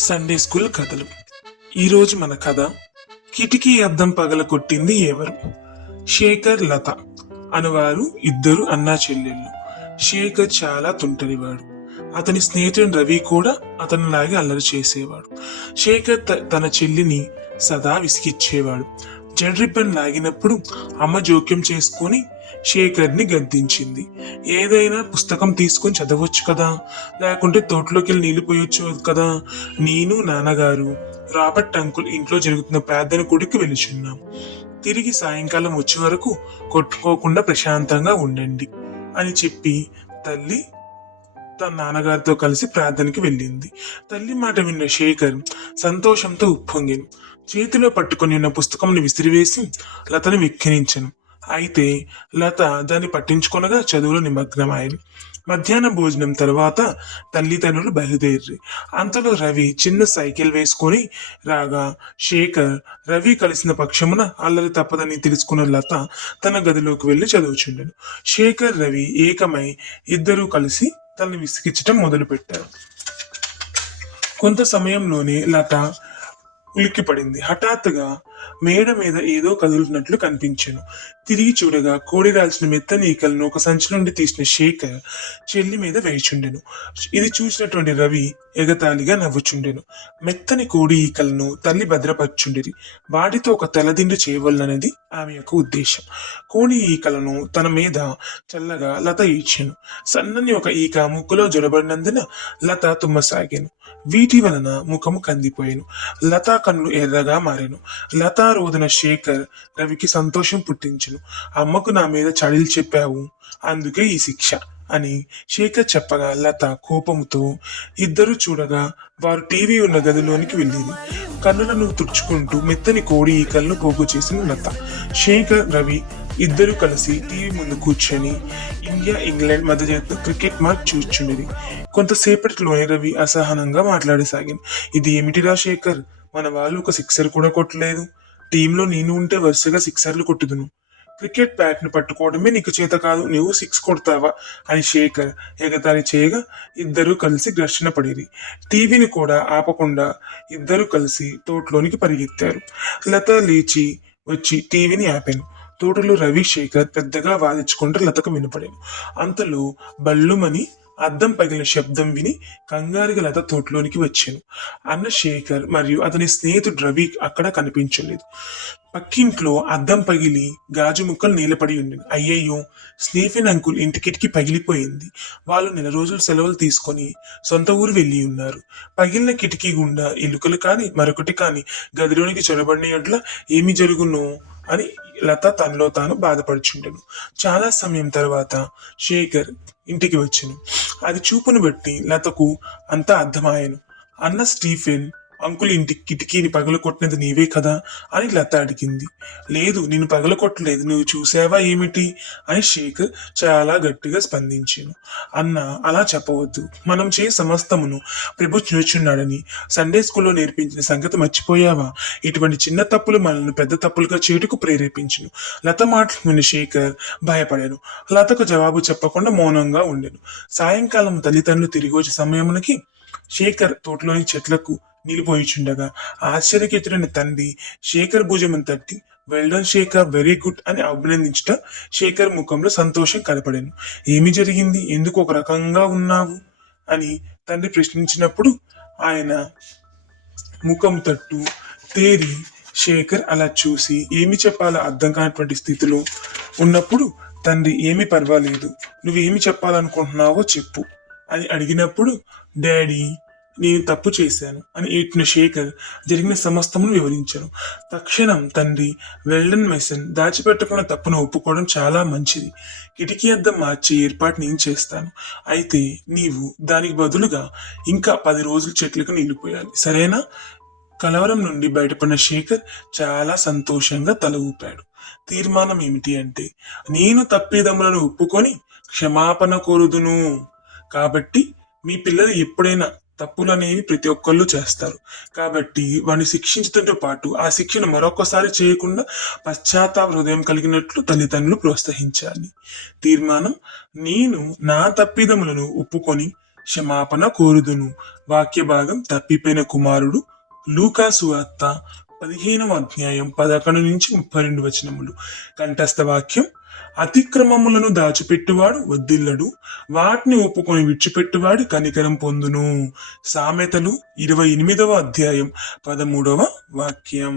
Sunday school కథలు. ఈరోజు మన కథ కిటికీ అద్దం పగల కొట్టింది ఎవరు. శేఖర్, లత అనువారు ఇద్దరు అన్నా చెల్లెళ్ళు. శేఖర్ చాలా తుంటరివాడు. అతని స్నేహితుడు రవి కూడా అతనిలాగే అల్లరి చేసేవాడు. శేఖర్ తన చెల్లిని సదా విసిగిచ్చేవాడు. జెడ్ రిబ్బన్ లాగినప్పుడు అమ్మ జోక్యం చేసుకొని శేఖర్ని గద్దించింది. ఏదైనా పుస్తకం తీసుకొని చదవచ్చు కదా, లేకుంటే తోటలోకి వెళ్ళి నీళ్లు పోయొచ్చు కదా. నేను, నాన్నగారు, రాబర్ట్ అంకుల్ ఇంట్లో జరుగుతున్న ప్రార్థన గుడికి వెళుచున్నాం. తిరిగి సాయంకాలం వచ్చే వరకు కొట్టుకోకుండా ప్రశాంతంగా ఉండండి అని చెప్పి తల్లి తన నాన్నగారితో కలిసి ప్రార్థనకి వెళ్ళింది. తల్లి మాట విన్న శేఖర్ సంతోషంతో ఉప్పొంగాను. చేతిలో పట్టుకొని ఉన్న పుస్తకంని విసిరివేసి లతను వెక్కిరించను. అయితే లత దాన్ని పట్టించుకొనగా చదువులో నిమగ్నమాయను. మధ్యాహ్న భోజనం తర్వాత తల్లిదండ్రులు బయలుదేరి. అంతలో రవి చిన్న సైకిల్ వేసుకొని రాగా శేఖర్ రవి కలిసిన పక్షమున అల్లరి తప్పదని తెలుసుకున్న లత తన గదిలోకి వెళ్లి చదువుచుండెను. శేఖర్, రవి ఏకమై ఇద్దరూ కలిసి తనని విసిగించటం మొదలుపెట్టారు. కొంత సమయంలోనే లత ఉలిక్కిపడింది. హఠాత్తుగా మేడ మీద ఏదో కదులుతున్నట్లు కనిపించెను. తిరిగి చూడగా కోడి రాల్చిన మెత్తని ఈకలను ఒక సంచి నుండి తీసిన శేఖర్ చెల్లి మీద వేయిచుండెను. ఇది చూసినటువంటి రవి ఎగతాళిగా నవ్వుచుండెను. మెత్తని కోడి ఈకలను తల్లి భద్రపరచుండేది. వాటితో ఒక తలదిండు చేయవలననేది ఆమె యొక్క ఉద్దేశం. కోడి ఈకలను తన మీద చల్లగా లత ఈడ్చెను. సన్నని ఒక ఈక ముక్కులో జొరబడినందున లత తుమ్మసాగాను. వీటి వలన ముఖము కందిపోయాను. లతా కన్నులు ఎర్రగా మారాను. లతా రోదన శేఖర్ రవికి సంతోషం పుట్టించును. అమ్మకు నా మీద చడిలు చెప్పావు, అందుకే ఈ శిక్ష అని శేఖర్ చెప్పగా లత కోపంతో ఇద్దరు చూడగా వారు టీవీ ఉన్న గదిలోనికి వెళ్ళింది. కన్నులను తుడుచుకుంటూ మెత్తని కోడి ఈకలను పోగు చేసిన లత. శేఖర్, రవి ఇద్దరు కలిసి టీవీ ముందు కూర్చొని ఇండియా ఇంగ్లాండ్ మధ్య జరుగుతున్న క్రికెట్ మ్యాచ్ చూచుండేది. కొంతసేపటిలోనే రవి అసహనంగా మాట్లాడసాగింది. ఇది ఏమిటిరా శేఖర్, మన వాళ్ళు ఒక సిక్సర్ కూడా కొట్టలేదు. టీంలో నేను ఉంటే వరుసగా సిక్సర్లు కొట్టుదును. క్రికెట్ బ్యాట్ ను పట్టుకోవడమే నీకు చేత కాదు, నువ్వు సిక్స్ కొడతావా అని శేఖర్ ఎగతాళి చేయగా ఇద్దరు కలిసి ఘర్షణ పడేది. టీవీని కూడా ఆపకుండా ఇద్దరు కలిసి తోటలోనికి పరిగెత్తారు. లత లేచి వచ్చి టీవీని ఆపాను. తోటలో రవి, శేఖర్ పెద్దగా వాదించుకుంటూ లతకు వినపడాను. అంతలో బల్లుమని అద్దం పగిలిన శబ్దం విని కంగారుగా లత తోటలోనికి వచ్చాను. అన్న శేఖర్ మరియు అతని స్నేహితుడు రవి అక్కడ కనిపించలేదు. పక్కింట్లో అద్దం పగిలి గాజు ముక్కలు నీలపడి ఉండేది. అయ్యయ్యో, స్టీఫెన్ అంకుల్ ఇంటి కిటికీ పగిలిపోయింది. వాళ్ళు 1 రోజులు సెలవులు తీసుకొని సొంత ఊరు వెళ్ళి ఉన్నారు. పగిలిన కిటికీ గుండా ఎలుకలు కాని మరొకటి కాని గదిలోనికి చొరబడినట్ల ఏమి జరుగునో అని లత తనలో తాను బాధపడుచుండెను. చాలా సమయం తర్వాత శేఖర్ ఇంటికి వచ్చెను. అది చూపును బట్టి లతకు అంతా అర్థమాయను. అన్న స్టీఫెన్ అంకుల్ ఇంటి కిటికీని పగలకొట్టినది నీవే కదా అని లత అడిగింది. లేదు, నేను పగలకొట్టలేదు, నువ్వు చూసావా ఏమిటి అని శేఖర్ చాలా గట్టిగా స్పందించాను. అన్న, అలా చెప్పవద్దు. మనం చే సమస్తమును ప్రభు చూచున్నాడని సండే స్కూల్లో నేర్పించిన సంగతి మర్చిపోయావా? ఇటువంటి చిన్న తప్పులు మనల్ని పెద్ద తప్పులుగా చేటుకు ప్రేరేపించును. లత మాటలు విని శేఖర్ భయపడాను. లతకు జవాబు చెప్పకుండా మౌనంగా ఉండెను. సాయంకాలం తల్లిదండ్రులు తిరిగి వచ్చే సమయమునకి శేఖర్ తోటలోని చెట్లకు నిలిపోయిచుండగా ఆశ్చర్యకెత్తుడైన తండ్రి శేఖర్ భుజమును తట్టి వెల్డన్ శేఖర్, వెరీ గుడ్ అని అభినందించుట శేఖర్ ముఖంలో సంతోషం కనపడాను. ఏమి జరిగింది, ఎందుకు ఒక రకంగా ఉన్నావు అని తండ్రి ప్రశ్నించినప్పుడు ఆయన ముఖం తట్టు తేరి శేఖర్ అలా చూసి ఏమి చెప్పాలో అర్థం కానటువంటి స్థితిలో ఉన్నప్పుడు తండ్రి ఏమీ పర్వాలేదు, నువ్వేమి చెప్పాలనుకుంటున్నావో చెప్పు అని అడిగినప్పుడు డాడీ నేను తప్పు చేశాను అని ఏడ్చిన శేఖర్ జరిగిన సమస్తమును వివరించాను. తక్షణం తండ్రి వెల్డన్ మెసన్ దాచిపెట్టుకున్న తప్పును ఒప్పుకోవడం చాలా మంచిది. కిటికీ అద్దం మార్చే ఏర్పాటు నేను చేస్తాను. అయితే నీవు దానికి బదులుగా ఇంకా 10 రోజులు చెట్లకు నీళ్లు పోయాలి, సరేనా? కలవరం నుండి బయటపడిన శేఖర్ చాలా సంతోషంగా తల ఊపాడు. తీర్మానం ఏమిటి అంటే, నేను తప్పిదములను ఒప్పుకొని క్షమాపణ కోరుదును. కాబట్టి మీ పిల్లలు ఎప్పుడైనా తప్పులనేవి ప్రతి ఒక్కళ్ళు చేస్తారు. కాబట్టి వాడిని శిక్షించడంతో పాటు ఆ శిక్షను మరొకసారి చేయకుండా పశ్చాత్తాప హృదయం కలిగినట్లు తల్లిదండ్రులు ప్రోత్సహించాలి. తీర్మానం: నేను నా తప్పిదములను ఒప్పుకొని క్షమాపణ కోరుదును. వాక్య భాగం తప్పిపోయిన కుమారుడు. లూకా సువార్త 15వ అధ్యాయం 11 నుంచి 32 వచనములు. కంఠస్థ వాక్యం: అతిక్రమములను దాచిపెట్టువాడు వద్దిల్లడు, వాటిని ఒప్పుకొని విడిచిపెట్టువాడు కనికరం పొందును. సామెతలు 28వ అధ్యాయం 13వ వాక్యం.